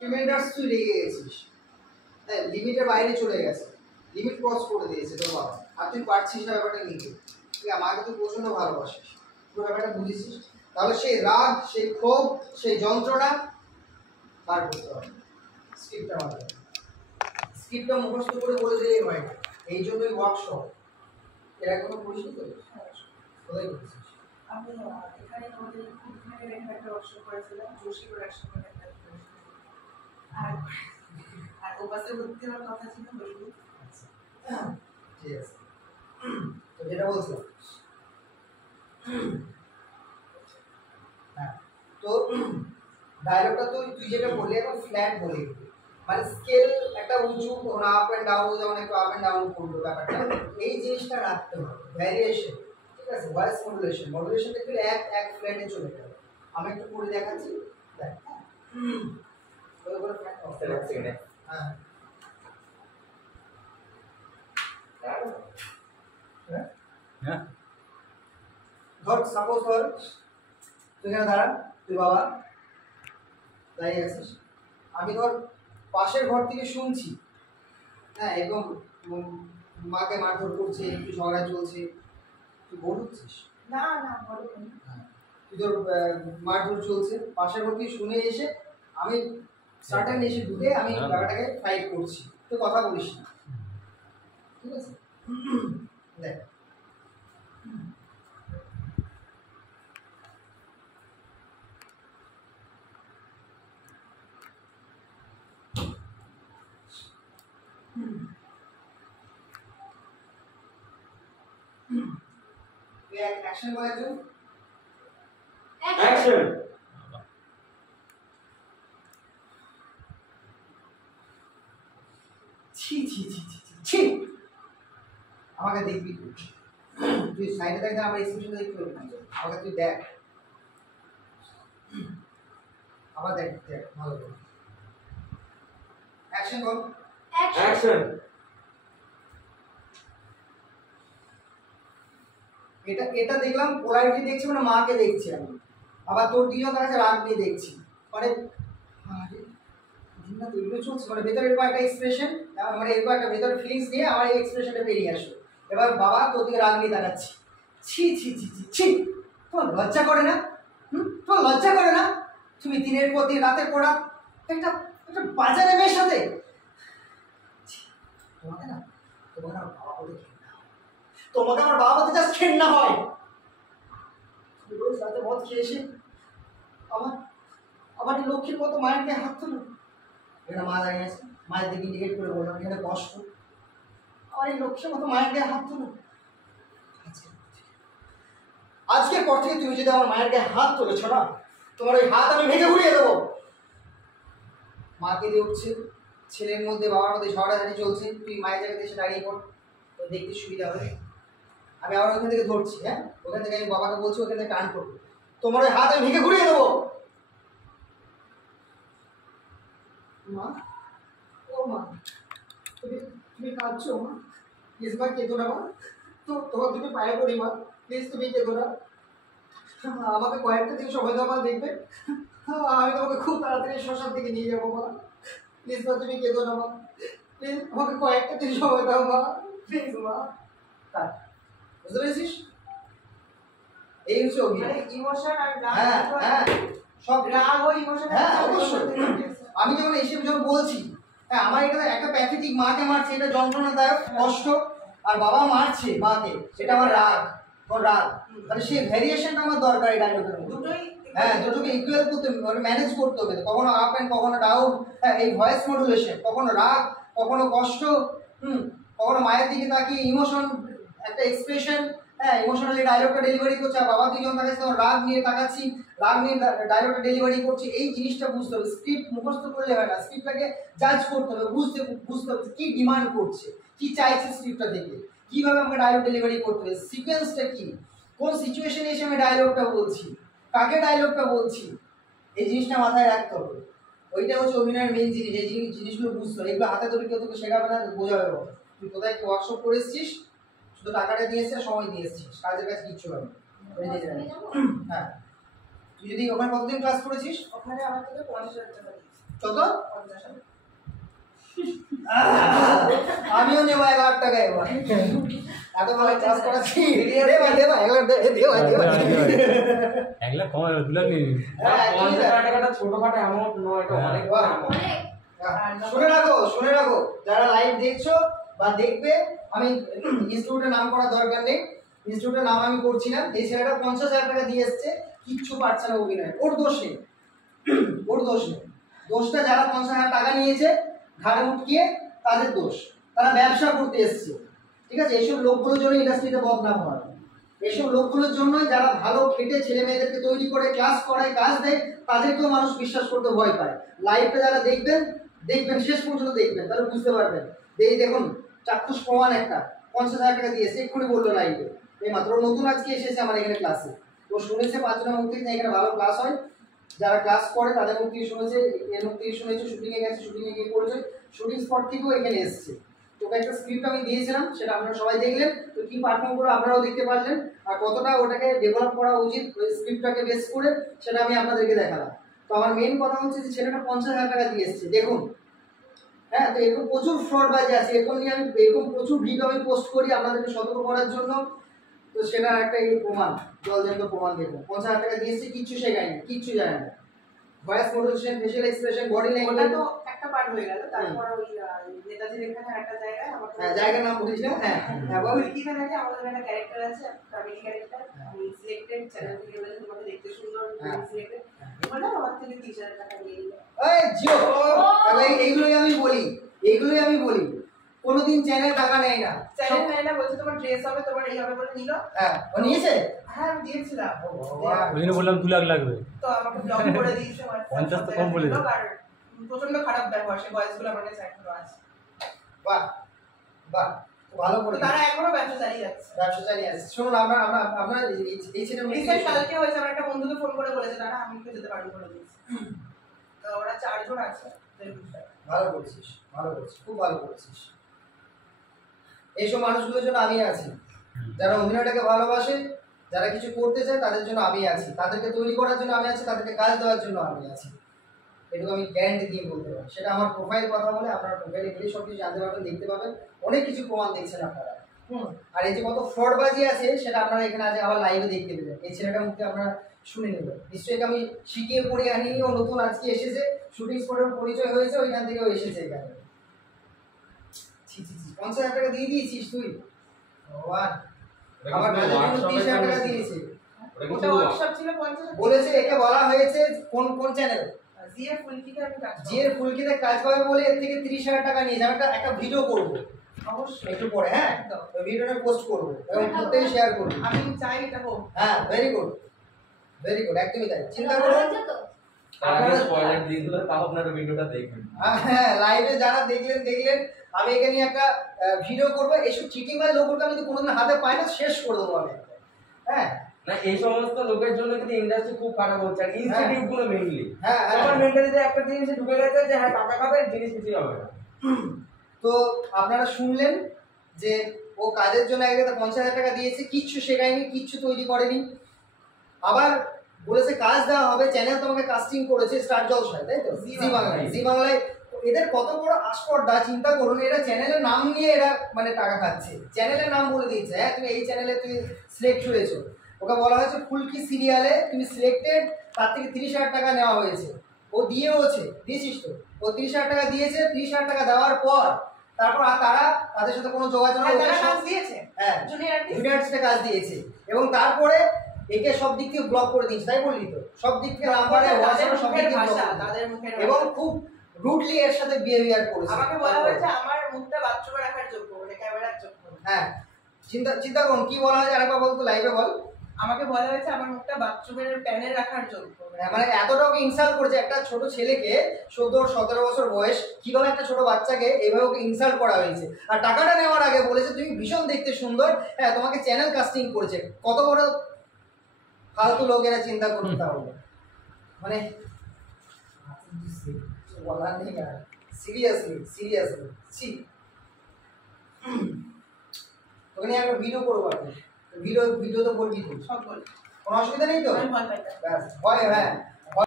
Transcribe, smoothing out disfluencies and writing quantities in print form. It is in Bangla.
পেমেন্টার্স তুই রেগে গেছিস, হ্যাঁ লিমিটের বাইরে চলে গেছে, লিমিট ক্রস করে দিয়েছে তোর বাবা, আর তুই পারছিস না ব্যাপারটা নিতে। তুই আমাকে তুই প্রচণ্ড ভালোবাসিস, পুরো ব্যাপারটা বুঝেছিস, তাহলে সেই রাগ, সেই ক্ষোভ, সেই যন্ত্রণা বার করতে হবে স্ক্রিপ্টটা মাধ্যমে। স্ক্রিপ্টটা মুখস্থ করে বলে দিলেই হয় না, এই জন্যই ওয়ার্কশপ। এরা কোনো পরিচিত কোথায় করেছিস? আমি এখানে আমাদের এখানে একটা ওয়ার্কশপ করেছিলাম, যোশী প্রোডাকশন একটা আর আর ওপাশে ভর্তি হওয়ার কথা ছিল বলবো। ঠিক আছে, তো যেটা বলছিলাম, হ্যাঁ তো ডায়লগটা তুই যেটা বললি এখন ফ্ল্যাট বলি, মানে স্কেল একটা উঁচু আপ অ্যান্ড ডাউন, যেমন একটু আপ অ্যান্ড ডাউন করলো ব্যাপারটা, এই জিনিসটা রাখতে হবে। ভ্যারিয়েশন, ঠিক আছে, ভয়েস মডুলেশন, মডুলেশনটা একটু এক ফ্ল্যাটে চলে যাবে। আমি একটু করে দেখাচ্ছি, দেখ হ্যাঁ ধর সাপোজ ধর তুই এখানে দাঁড়া, তুই বাবা দাঁড়িয়ে আছিস, আমি ধর পাশের ঘর থেকে শুনছি, হ্যাঁ একদম মাকে মারধর করছে, একটু ঝগড়া চলছে, তুই বলছিস না না বলো তুই তোর মারধর চলছে, পাশের ঘর থেকে শুনে এসে আমি সার্টেন এসে ঢুকে আমি ব্যাপারটাকে ফাইট করছি, তো কথা বলিস না, ঠিক আছে? দেখ অ্যাকশন বলে একজন অ্যাকশন। ছি ছি ছি ছি ছি ছি, আমাকে দেখবি তুই সাইডে দেখে আমার এক্সপ্রেশন দেখতে পারবি না, আমাকে তুই দেখ, আবার দেখ দেখ ভালো করে অ্যাকশন বল। অ্যাকশন। এটা এটা দেখলাম পোলারিটি দেখছি, মানে মাকে দেখছি আমি, আবার তোর দিকেও কাছে রাগ নিয়ে দেখছি, মানে দিনটা তৈরি চলছে, মানে ভেতরে এরকম একটা এক্সপ্রেশন, মানে এরকম একটা ভেতরে ফিলিংস নিয়ে আমার এই এক্সপ্রেশনটা বেরিয়ে আসলো। এবার বাবা তোর দিকে রাগ নিয়ে তাকাচ্ছি, ছি ছি ছি ছি ছি, তোমার লজ্জা করে না? তোমার লজ্জা করে না? তুমি দিনের পর দিন রাতের পর রাত একটা একটা বাজারে মেয়ের সাথে, তোমাকে না তোমাকে আমার বাবা বলে ঘেন্না হয়, তোমাকে আমার বাবা বলতে জাস্ট ঘেন্না হয়। রোজ রাতে মদ খেয়ে এসে আমার আমার এই লক্ষ্মীর মতো মায়ের গায়ে হাত তুলো, এটা মা দাঁড়িয়ে আছে, মায়ের দিকে ইন্ডিকেট করে বললাম এখানে কষ্ট, আমার এই লক্ষ্মীর মতো মায়ের গায়ে হাত তুলো। আজকের পর থেকে তুমি যদি আমার মায়ের গায়ে হাত তুলেছ না, তোমার ওই হাত আমি ভেঙে ঘুরিয়ে দেবো। মাকে দিয়ে উঠছে, ছেলের মধ্যে বাবার মধ্যে ঝগড়াঝাটি চলছে, তুই মায়ের জায়গাতে এসে দাঁড়িয়ে পড়, তো দেখতে সুবিধা হবে। আমি আবার ওখান থেকে ধরছি, হ্যাঁ ওখান থেকে আমি বাবাকে বলছি ওখান থেকে টান করবো, তোমার ওই হাত আমি ভেঙে ঘুরিয়ে দেবো। মা, ও মা, তুমি তুমি কাঁদছো মা, প্লিজ মা কেঁদো না মা, তো তোমার তুমি পায়ে পড়ি মা, প্লিজ তুমি কেঁদো না, আমাকে কয়েকটা দিন সময় দাও মা, দেখবে আমি তোমাকে খুব তাড়াতাড়ি শ্মশান থেকে নিয়ে যাবো মা, প্লিজ মা তুমি কেঁদো না মা, প্লিজ আমাকে কয়েকটা দিন সময় দাও মা, প্লিজ মা। বুঝতে পেরেছিস? এই হচ্ছে অভিনয়, ইমোশন আর হ্যাঁ হ্যাঁ সব রাগ ও ইমোশন, হ্যাঁ অবশ্যই। আমি যখন এসে যখন বলছি, হ্যাঁ আমার এটা একটা প্যাথেটিক, মাকে মারছে এটা যন্ত্রণাদায়ক কষ্ট, আর বাবা মারছে মাকে সেটা আমার রাগ, রাগ, মানে সেই ভ্যারিয়েশনটা আমার দরকার এই ডায়লগের মধ্যে। দুটোই হ্যাঁ দুটোকে ইকুয়াল করতে হবে, মানে ম্যানেজ করতে হবে, কখনো আপ অ্যান্ড কখনো ডাউন, হ্যাঁ এই ভয়েস মডুলেশন, কখনো রাগ কখনো কষ্ট, কখনো মায়ের দিকে তাকিয়ে ইমোশন একটা এক্সপ্রেশন, হ্যাঁ ইমোশনালি ডায়লগটা ডেলিভারি করছে, আর বাবা দুজন তাকাচ্ছি তখন রাগ নিয়ে তাকাচ্ছি, রাগ নিয়ে ডায়লগটা ডেলিভারি করছি, এই জিনিসটা বুঝতে হবে। স্ক্রিপ্ট মুখস্থ করলে হয় না, স্ক্রিপ্টটাকে জাজ করতে হবে, বুঝতে হবে কি ডিমান্ড করছে, কি চাইছে স্ক্রিপ্টটা থেকে, কিভাবে আমাকে ডায়লগ ডেলিভারি করতে হবে, সিকোয়েন্সটা কি, কোন সিচুয়েশনে এসে আমি ডায়লগটা বলছি, কাকে ডায়লগটা বলছি, এই জিনিসটা মাথায় রাখতে হবে। ওইটা হচ্ছে অভিনয়ের মেইন জিনিস, এই জিনিসগুলো বুঝতে হবে, এগুলো হাতে ধরে কেউ তোকে শেখাবে না, বোঝাবে না। তুই কোথায় ওয়ার্কশপ করে এসেছিস, শুধু টাকাটা দিয়ে এসেছিস, সময় দিয়ে এসেছিস, কাজের কাজ কিচ্ছু হবে না। হ্যাঁ তুই যদি ওখানে কতদিন ক্লাস করেছিস? ওখানে আমার থেকে 50,000 টাকা দিয়েছে। কত? 50,000। আমিও নেবো 1 লাখ টাকা এবার। এত ভালো ক্লাস করাচ্ছি। দে ভাই, 1 লাখ দে ভাই। 1 লাখ কম হবে, 2 লাখ নিবি। 50,000 টাকাটা ছোটখাটো অ্যামাউন্ট নয়, এটা অনেক বড় amount। শুনে রাখো যারা লাইভ দেখছো বা দেখবে, আমি ইনস্টিটিউটের নাম করার দরকার নেই, ইনস্টিটিউটের নাম আমি করছি না। এই ছেলেটা 50,000 টাকা দিয়ে এসছে, কিচ্ছু পারছে না অভিনয়, ওর দোষ নেই, ওর দোষ নেই। দোষটা যারা 50,000 টাকা নিয়েছে ঘাড়ে উঠিয়ে, তাদের দোষ। তারা ব্যবসা করতে এসছে, ঠিক আছে? এইসব লোকগুলোর জন্য ইন্ডাস্ট্রিতে বদনাম হয়। এইসব লোকগুলোর জন্যই যারা ভালো খেটে ছেলে মেয়েদেরকে তৈরি করে ক্লাস করায়, কাজ দেয়, তাদেরকেও মানুষ বিশ্বাস করতে ভয় পায়। লাইভটা যারা দেখবেন শেষ পর্যন্ত দেখবেন, তাহলে বুঝতে পারবেন। এই দেখুন চাক্ষুষ প্রমাণ একটা, 50,000 টাকা দিয়েছে, এক্ষুনি বললো লাইভে, এই মাত্র নতুন আজকে এসেছে আমার এখানে ক্লাসে। ও শুনেছে 5 জনের মুখ থেকে এখানে ভালো ক্লাস হয়, যারা ক্লাস করে তাদের মুখ থেকে শুনেছে, এর মুখ থেকে শুনেছে, শুটিংয়ে গেছে, শুটিংয়ে গিয়ে করেছে, শুটিং স্পট থেকেও এখানে এসেছে। তোকে একটা স্ক্রিপ্ট আমি দিয়েছিলাম, সেটা আপনারা সবাই দেখলেন, তো কি পারফর্ম করে আপনারাও দেখতে পারলেন, আর কতটা ওটাকে ডেভেলপ করা উচিত ওই স্ক্রিপ্টটাকে বেস করে, সেটা আমি আপনাদেরকে দেখালাম। তো আমার মেইন কথা হচ্ছে যে ছেলেটা 50,000 টাকা দিয়ে এসছে, দেখুন। হ্যাঁ, তো এরকম প্রচুর ফ্রডবাজি আছে, এরকম নিয়ে আমি এরকম প্রচুর ভিডিও আমি পোস্ট করি আপনাদেরকে সতর্ক করার জন্য। তো সেটার একটা এই প্রমাণ, জলজন্ত প্রমাণ। দেখুন 50,000 টাকা দিয়েছে, কিচ্ছু শেখায়নি, কিচ্ছু জানে না। Voice modulation, facial expression, body ওটা ল্যাঙ্গুয়েজ। তো একটা পার্ট হয়ে গেল। তারপর ওই নেতাজির এখানে একটা জায়গায় আমাকে জায়গার নাম বলিস না। হ্যাঁ হ্যাঁ বল। ফুলকিতে নাকি আমাদের একটা ক্যারেক্টার আছে, ফ্যামিলি ক্যারেক্টার, আমি সিলেক্টেড চ্যানেল থেকে বলেছে তোমাকে দেখতে সুন্দর, সিলেক্টেড বলে আমার থেকে 30,000 টাকা নিয়ে নিল। এই জিও, তবে এইগুলোই আমি বলি কোনোদিন চ্যানেল টাকা নেয় না, চ্যানেল নেয় না, বলছে তোমার ড্রেস হবে, তোমার এই হবে বলে নিল। হ্যাঁ ও নিয়েছে। হ্যাঁ আমি দিয়েছিলাম, ওই জন্য বললাম 2 লাখ লাগবে। তো আমাকে ব্লক করে দিয়েছে। 50 তো কম বলে দিল। আর প্রচন্ড খারাপ ব্যবহার, সে ভয়েসগুলো আমার কাছে এখনো আছে। বাহ বাহ, ভালো করে। তারা এখনো ব্যবসা চালিয়ে যাচ্ছে। শুনুন, আমরা এই ছেলে রিসেন্ট কালকে হয়েছে, আমার একটা বন্ধুকে ফোন করে বলেছে দাদা আমি একটু যেতে পারবো বলে দিয়েছি। তো ওরা 4 জন আছে। ভালো করেছিস, খুব ভালো করেছিস। এইসব মানুষগুলোর জন্য আমি আছি, যারা অভিনয়টাকে ভালোবাসে, যারা কিছু করতে চায়, তাদের জন্য আমি আছি, তাদেরকে তৈরি করার জন্য আমি আছি, তাদেরকে কাজ দেওয়ার জন্য আমি আছি। এটুকু আমি গ্যারান্টি দিয়ে বলতে পারি। সেটা আমার প্রোফাইল কথা বলে, আপনারা প্রোফাইলে গেলে সব কিছু জানতে পারবেন, দেখতে পাবেন, অনেক কিছু প্রমাণ দেখছেন আপনারা। আর এই যে কত ফ্রডবাজি আছে, সেটা আপনারা এখানে আজ আবার লাইভে দেখতে পেলেন। এই ছেলেটার মুখে আপনারা শুনে নেবেন। নিশ্চয়ই আমি শিখিয়ে পড়ে আনিনি, ও নতুন আজকে এসেছে, শুটিং স্পটের পরিচয় হয়েছে, ওইখান থেকেও এসেছে এখানে। 50,000 টাকা দিয়ে দিয়েছিস তুই? ভগবান, আমার কাজের জন্য 30,000 টাকা দিয়েছে। ওটা ওয়ার্কশপ ছিল 50,000 বলেছে, একে বলা হয়েছে কোন চ্যানেল, জিএ ফুলকিতে আমি কাজ করব। জিএ ফুলকিতে কাজ পাবে বলে এর থেকে 30,000 টাকা নিয়ে যাবে। একটা ভিডিও করবো অবশ্যই একটু পরে, হ্যাঁ ওই ভিডিওটা পোস্ট করবো এবং প্রত্যেকে শেয়ার করবো। আমি চাই এটা হোক। হ্যাঁ ভেরি গুড, একদমই তাই। চিন্তা করুন, আপনারা স্পয়লার দিয়ে দিলে তাও আপনারা ভিডিওটা দেখবেন। হ্যাঁ লাইভে যারা দেখলেন, আমি এখানে একটা ভিডিও করবো। এইসব চিটিং বাজ লোকগুলোকে আমি যদি কোনোদিন হাতে পাই না, শেষ করে দেবো আমি। হ্যাঁ না, এই সমস্ত লোকের জন্য কিন্তু ইন্ডাস্ট্রি খুব খারাপ হচ্ছে, আর ইনস্টিটিউট গুলো মেইনলি। হ্যাঁ সবার মেন্টালিতে একটা জিনিস ঢুকে গেছে যে হ্যাঁ টাকা খাবে, জিনিস কিছুই হবে না। তো আপনারা শুনলেন যে ও কাজের জন্য আগে 50,000 টাকা দিয়েছে, কিচ্ছু শেখায়নি, কিচ্ছু তৈরি করেনি। আবার বলেছে কাজ দেওয়া হবে, চ্যানেল তোমাকে কাস্টিং করেছে স্টার জলসায়, তাই তো? জি বাংলায়। এদের কত বড় আস্পর্ধা, চিন্তা করুন। এরা চ্যানেলের নাম নিয়ে এরা মানে টাকা খাচ্ছে, চ্যানেলের নাম বলে দিচ্ছে, হ্যাঁ তুমি এই চ্যানেলে তুমি সিলেক্ট হয়েছো। ওকে বলা হয়েছে ফুলকি সিরিয়ালে তুমি সিলেক্টেড, তার থেকে 30,000 টাকা নেওয়া হয়েছে। ও দিয়েছিস তো? ও 30,000 টাকা দিয়েছে। 30,000 টাকা দেওয়ার পর তারপর তাদের সাথে কোনো যোগাযোগ নেই। হ্যাঁ জুনিয়রসে কাজ দিয়েছে, এবং তারপরে একে সব দিক থেকে ব্লক করে দিয়েছে, তাই বললি তো? সব দিক থেকে নাম্বারে হোয়াটসঅ্যাপে সব দিক থেকে ব্লক, এবং খুব রুডলি এর সাথে বিহেভিয়ার করেছে। আমাকে বলা হয়েছে আমার মুখটা বাথরুমে রাখার যোগ্য, মানে ক্যামেরার যোগ্য। হ্যাঁ চিন্তা করুন কি বলা হয়েছে, আরেকবার বল তো, লাইভে বল। আমাকে বলা হয়েছে আমার মুখটা বাথরুমের প্যানে রাখার যোগ্য। মানে এতটাও ইনসাল্ট করেছে একটা ছোট ছেলেকে, 14-17 বছর বয়স, কিভাবে একটা ছোট বাচ্চাকে এইভাবে ওকে ইনসাল্ট করা হয়েছে। আর টাকাটা নেওয়ার আগে বলেছে তুমি ভীষণ দেখতে সুন্দর, হ্যাঁ তোমাকে চ্যানেল কাস্টিং করেছে। কত বড় ফালতু লোকেরা, চিন্তা করুন তাহলে। মানে বলার নেই আর, সিরিয়াসলি তোকে নিয়ে একটা ভিডিও করবো। ভিডিও তো বলবি তো, সব বলি, কোনো অসুবিধা নেই তো? আমি ভয় পাই না। ভয়, হ্যাঁ